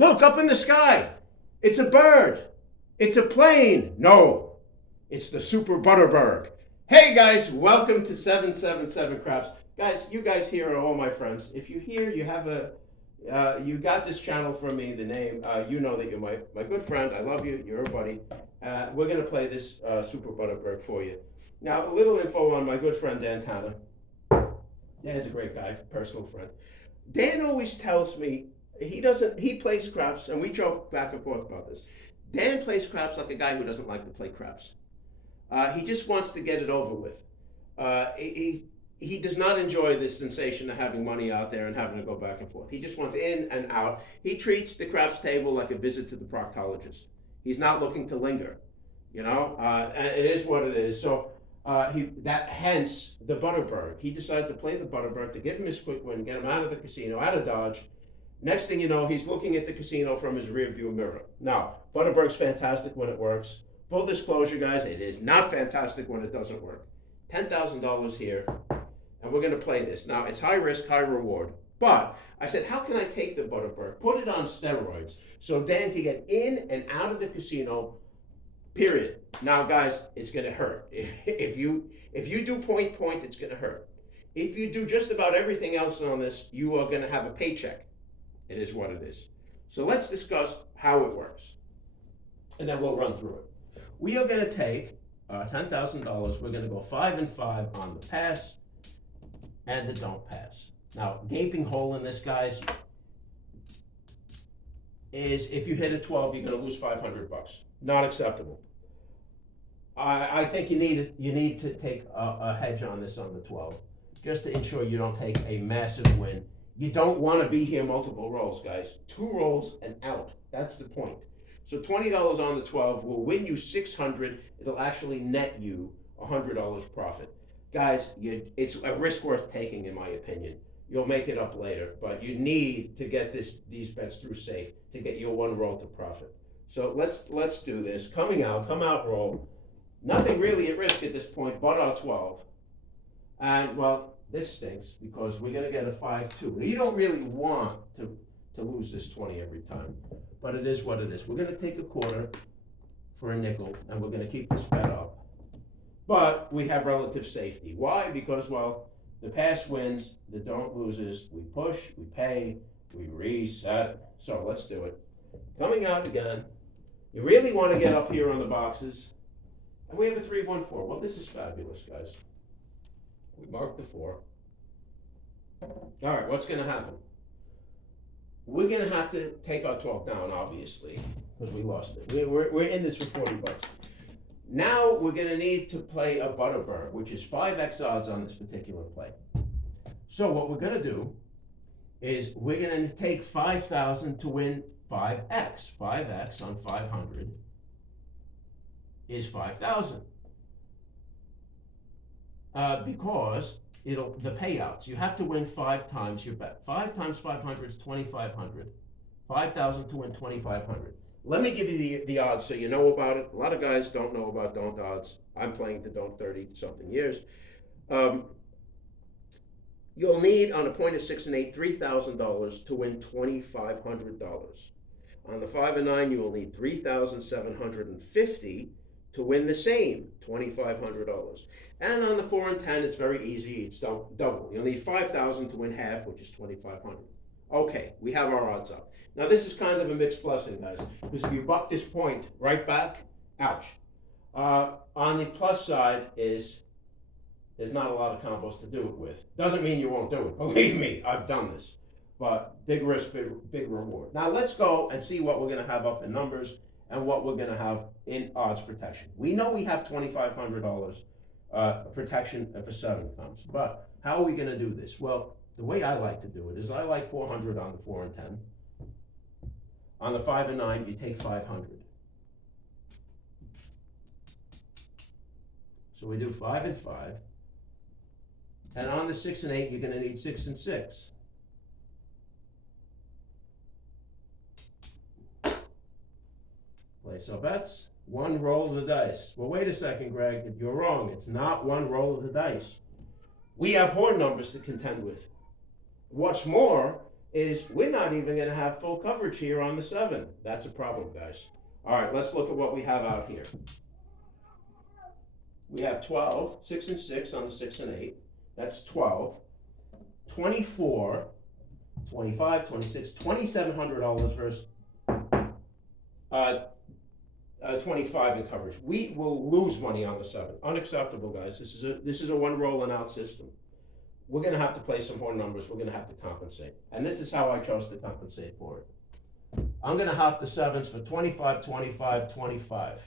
Look up in the sky. It's a bird. It's a plane. No, it's the Super Butterberg. Hey guys, welcome to 777 Craps. Guys, you guys here are all my friends. If you hear you have you got this channel from me, the name, you know that you're my good friend. I love you. You're a buddy. We're going to play this Super Butterberg for you. Now, a little info on my good friend Dan Tanner. Dan's a great guy, personal friend. Dan always tells me he plays craps, and we joke back and forth about this. Dan plays craps like a guy who doesn't like to play craps. He just wants to get it over with. He does not enjoy this sensation of having money out there and having to go back and forth. He just wants in and out. He treats the craps table like a visit to the proctologist. He's not looking to linger, and it is what it is. So hence the Butterberg. He decided to play the Butterberg to give him his quick win, get him out of the casino, out of Dodge. Next thing you know, he's looking at the casino from his rearview mirror. Now, Butterberg's fantastic when it works. Full disclosure, guys, it is not fantastic when it doesn't work. $10,000 here, and we're going to play this. Now, it's high risk, high reward. But I said, how can I take the Butterberg, put it on steroids, so Dan can get in and out of the casino, period. Now, guys, it's going to hurt. If you do point, it's going to hurt. If you do just about everything else on this, you are going to have a paycheck. It is what it is. So let's discuss how it works, and then we'll run through it. We are going to take $10,000. We're going to go 5 and 5 on the pass and the don't pass. Now, gaping hole in this, guys, is if you hit a 12, you're going to lose $500. Not acceptable. I think you need to take a hedge on this on the 12, just to ensure you don't take a massive win. You don't want to be here multiple rolls, guys. 2 rolls and out. That's the point. So $20 on the 12 will win you $600. It'll actually net you $100 profit. Guys, it's a risk worth taking, in my opinion. You'll make it up later, but you need to get these bets through safe to get your 1 roll to profit. So let's do this. Come out roll. Nothing really at risk at this point but our 12. And, well, this stinks because we're going to get a 5-2. You don't really want to lose this 20 every time, but it is what it is. We're going to take a quarter for a nickel, and we're going to keep this bet up. But we have relative safety. Why? Because, well, the pass wins, the don't loses. We push, we pay, we reset. So let's do it. Coming out again. You really want to get up here on the boxes. And we have a 3-1-4. Well, this is fabulous, guys. We mark the 4. All right, what's going to happen? We're going to have to take our 12 down, obviously, because we lost it. We're in this for $40. Now we're going to need to play a Butterberg, which is 5x odds on this particular play. So what we're going to do is we're going to take 5,000 to win 5x. 5x on 500 is 5,000. Because the payouts, you have to win 5 times your bet. 5 times 500 is 2,500. 5,000 to win 2,500. Let me give you the odds so you know about it. A lot of guys don't know about don't odds. I'm playing the don't 30-something years. You'll need, on a point of 6 and 8, $3,000 to win $2,500. On the 5 and 9, you will need $3,750 to win the same $2,500. And on the 4 and 10, it's very easy. It's double. You'll need $5,000 to win half, which is $2,500. Okay, we have our odds up. Now this is kind of a mixed blessing, guys, because if you buck this point right back, ouch. On the plus side is there's not a lot of combos to do it with. Doesn't mean you won't do it. Believe me, I've done this. But big risk, big reward. Now let's go and see what we're going to have up in numbers and what we're going to have in odds protection. We know we have $2,500 protection if a 7 comes, but how are we going to do this? Well, the way I like to do it is I like 400 on the 4 and 10. On the 5 and 9, you take 500. So we do 5 and 5. And on the 6 and 8, you're going to need 6 and 6. Place our bets. 1 roll of the dice. Well, wait a second, Greg. You're wrong. It's not 1 roll of the dice. We have horn numbers to contend with. What's more, is we're not even going to have full coverage here on the 7. That's a problem, guys. All right, let's look at what we have out here. We have 12, 6 and 6 on the 6 and 8. That's 12. 24, 25, 26, $2,700 versus 25 in coverage. We will lose money on the 7. Unacceptable, guys. This is a one rolling out system. We're going to have to play some more numbers. We're going to have to compensate. And this is how I chose to compensate for it. I'm going to hop the 7s for 25, 25, 25.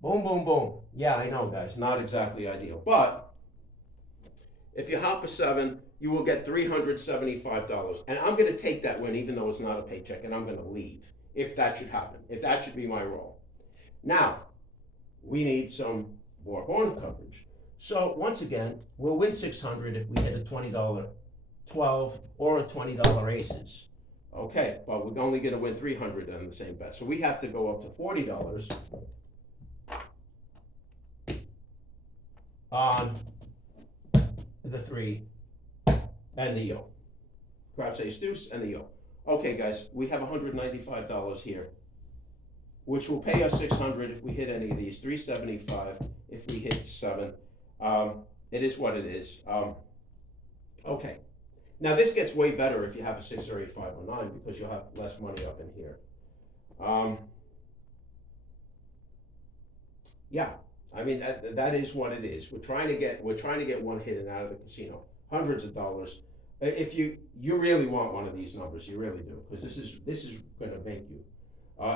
Boom, boom, boom. Yeah, I know, guys. Not exactly ideal. But if you hop a 7, you will get $375. And I'm going to take that win, even though it's not a paycheck, and I'm going to leave if that should happen, if that should be my role. Now, we need some more horn coverage. So once again, we'll win 600 if we hit a $20 12 or a $20 aces. Okay, but we're only going to win 300 on the same bet. So we have to go up to $40 on the 3 and the yo. Craps ace deuce and the yo. Okay, guys, we have $195 here, which will pay us 600 if we hit any of these, 375 if we hit 7. It is what it is. Okay. Now this gets way better if you have a 6 or 8, 5 or 9 because you'll have less money up in here. Yeah, I mean that is what it is. We're trying to get one hidden out of the casino, hundreds of dollars. If you really want one of these numbers, you really do, because this is going to make you.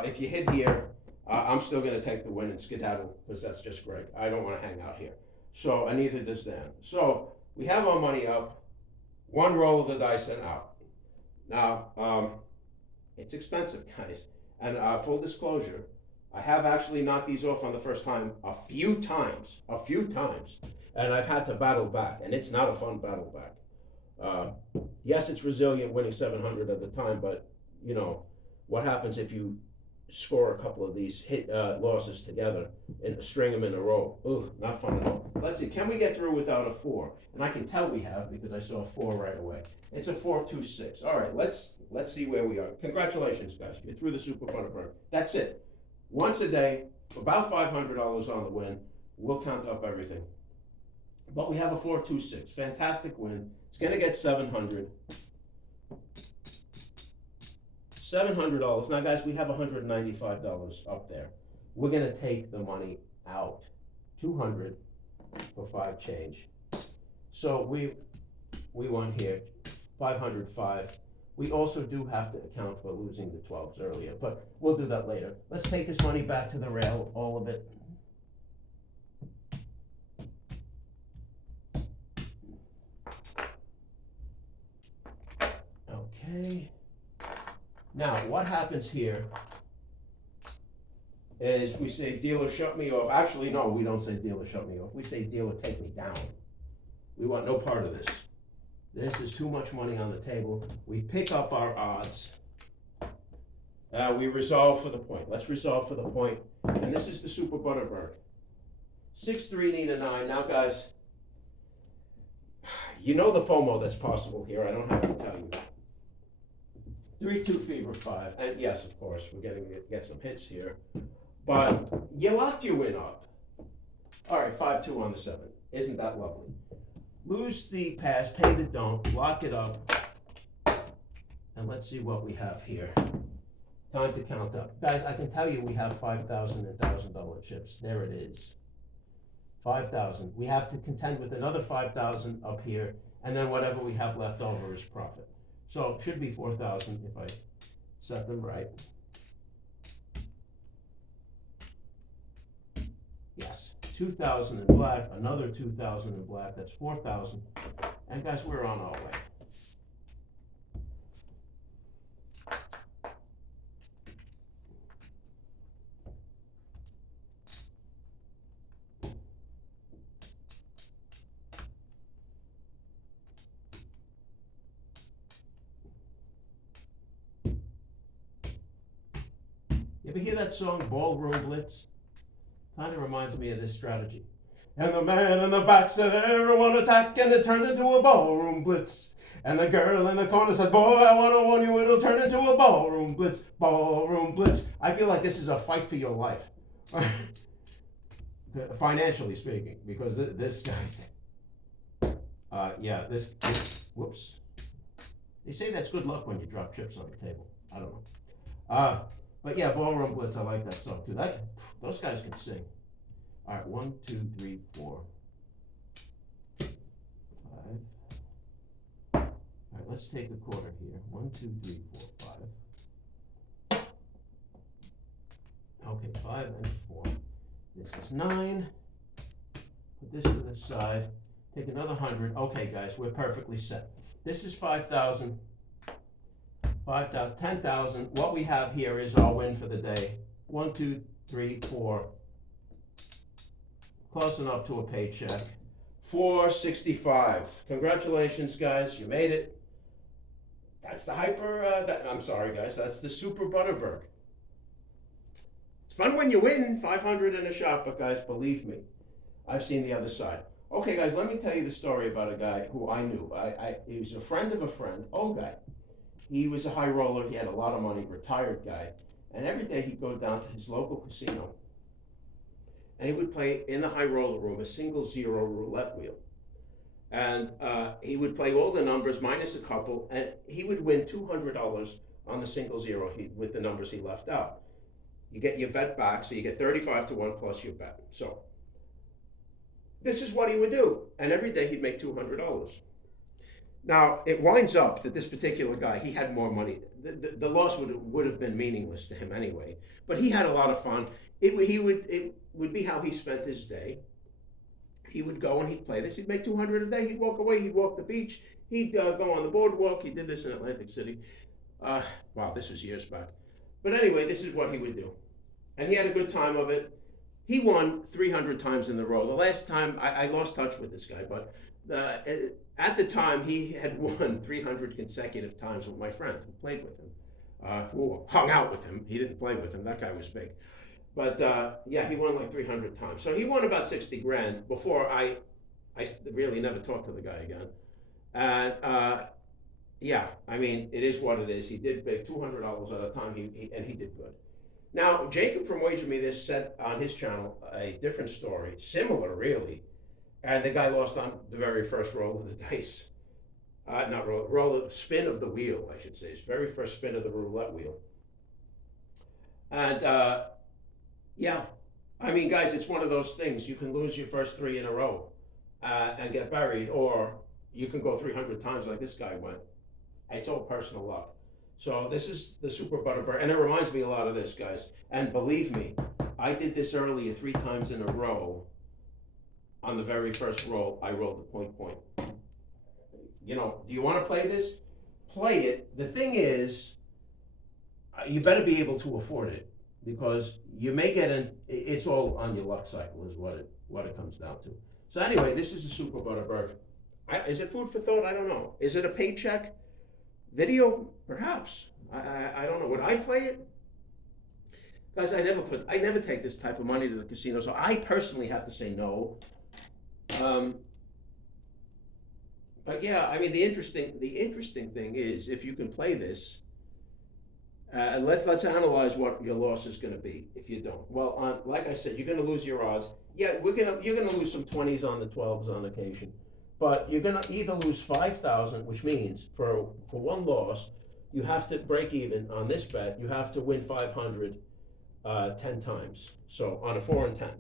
If you hit here, I'm still going to take the win and skedaddle because that's just Greg. I don't want to hang out here. So, and neither does Dan. So we have our money up, one roll of the dice and out. Now, it's expensive, guys. And full disclosure, I have actually knocked these off on the first time a few times, and I've had to battle back, and it's not a fun battle back. Yes, it's resilient, winning 700 at the time, but you know what happens if you score a couple of these losses together and string them in a row. Ooh, not fun at all. Let's see, can we get through without a 4? And I can tell we have because I saw a 4 right away. It's a 4-2-6. All right, let's see where we are. Congratulations, guys. You're through the Super Butterbird. That's it. Once a day, about $500 on the win. We'll count up everything. But we have a 4-2-6. Fantastic win. It's going to get $700. $700. Now, guys, we have $195 up there. We're going to take the money out. $200 for 5 change. So we won here. 505. We also do have to account for losing the 12s earlier, but we'll do that later. Let's take this money back to the rail, all of it. Okay. Now, what happens here is we say, dealer, shut me off. Actually, no, we don't say dealer, shut me off. We say, dealer, take me down. We want no part of this. This is too much money on the table. We pick up our odds. We resolve for the point. Let's resolve for the point. And this is the Super Butterbird. 6-3, need a 9. Now, guys, you know the FOMO that's possible here. I don't have to tell you. 3-2 fever 5. And yes, of course, we're getting to get some hits here. But you locked your win up. All right, 5-2 on the 7. Isn't that lovely? Lose the pass, pay the don't, lock it up. And let's see what we have here. Time to count up. Guys, I can tell you we have $5,000 and $1,000 chips. There it is. 5,000. We have to contend with another 5,000 up here, and then whatever we have left over is profit. So it should be 4,000 if I set them right. Yes, 2,000 in black, another 2,000 in black, that's 4,000. And guys, we're on our way. You ever hear that song, Ballroom Blitz? Kind of reminds me of this strategy. And the man in the back said, everyone attack, and it turned into a ballroom blitz. And the girl in the corner said, boy, I want to warn you, it'll turn into a ballroom blitz, ballroom blitz. I feel like this is a fight for your life. Financially speaking, because this guy's, whoops. They say that's good luck when you drop chips on the table. I don't know. But yeah, ballroom blitz, I like that song too. Those guys can sing. All right, 1, 2, 3, 4, 5. All right, let's take a quarter here. 1, 2, 3, 4, 5. Okay, 5 and 4. This is 9. Put this to the side. Take another 100. Okay, guys, we're perfectly set. This is 5,000. 5,000, 10,000. What we have here is our win for the day. 1, 2, 3, 4. Close enough to a paycheck. 465. Congratulations, guys. You made it. That's the I'm sorry, guys. That's the Super Butterberg. It's fun when you win 500 in a shot, but guys, believe me, I've seen the other side. Okay, guys, let me tell you the story about a guy who I knew. He was a friend of a friend, old guy. He was a high roller. He had a lot of money, retired guy. And every day he'd go down to his local casino and he would play in the high roller room a single zero roulette wheel. And he would play all the numbers minus a couple, and he would win $200 on the single zero with the numbers he left out. You get your bet back, so you get 35 to 1 plus your bet. So this is what he would do. And every day he'd make $200. Now, it winds up that this particular guy, he had more money. The loss would have been meaningless to him anyway, but he had a lot of fun. It would be how he spent his day. He would go and he'd play this. He'd make $200 a day. He'd walk away. He'd walk the beach. He'd go on the boardwalk. He did this in Atlantic City. Wow, this was years back. But anyway, this is what he would do. And he had a good time of it. He won 300 times in a row. The last time, I lost touch with this guy, but at the time, he had won 300 consecutive times with my friend who played with him, who hung out with him. He didn't play with him. That guy was big. But yeah, he won like 300 times. So he won about 60 grand before I really never talked to the guy again. And yeah, I mean, it is what it is. He did big, $200 at a time, and he did good. Now, Jacob from Wager Me This said on his channel a different story, similar really, and the guy lost on the very first roll of the dice. Spin of the wheel, I should say. His very first spin of the roulette wheel. And yeah, I mean, guys, it's one of those things. You can lose your first 3 in a row and get buried, or you can go 300 times like this guy went. It's all personal luck. So this is the Super Butterberg, and it reminds me a lot of this, guys. And believe me, I did this earlier 3 times in a row. On the very first roll, I rolled a point. You know, do you want to play this? Play it. The thing is, you better be able to afford it, because you may get it's all on your luck cycle is what it comes down to. So anyway, this is the Super Butterberg. Is it food for thought? I don't know. Is it a paycheck video? Perhaps. I don't know. Would I play it? Guys, I never take this type of money to the casino, so I personally have to say no. But yeah, I mean, the interesting thing is, if you can play this, and let's analyze what your loss is going to be if you don't. Well, like I said, you're going to lose your odds. Yeah, you're going to lose some 20s on the 12s on occasion, but you're going to either lose 5,000, which means for one loss, you have to break even on this bet. You have to win 500 10 times. So on a 4 and 10.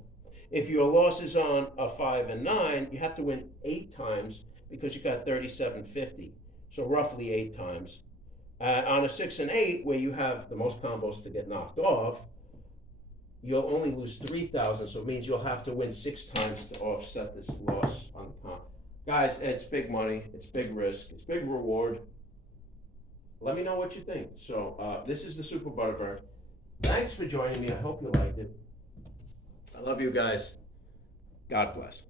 If your loss is on a 5 and 9, you have to win 8 times because you got 37.50. So roughly 8 times. On a 6 and 8, where you have the most combos to get knocked off, you'll only lose 3,000. So it means you'll have to win 6 times to offset this loss on the comp. Guys, it's big money. It's big risk. It's big reward. Let me know what you think. So this is the Super Butterberg. Thanks for joining me. I hope you liked it. I love you guys. God bless.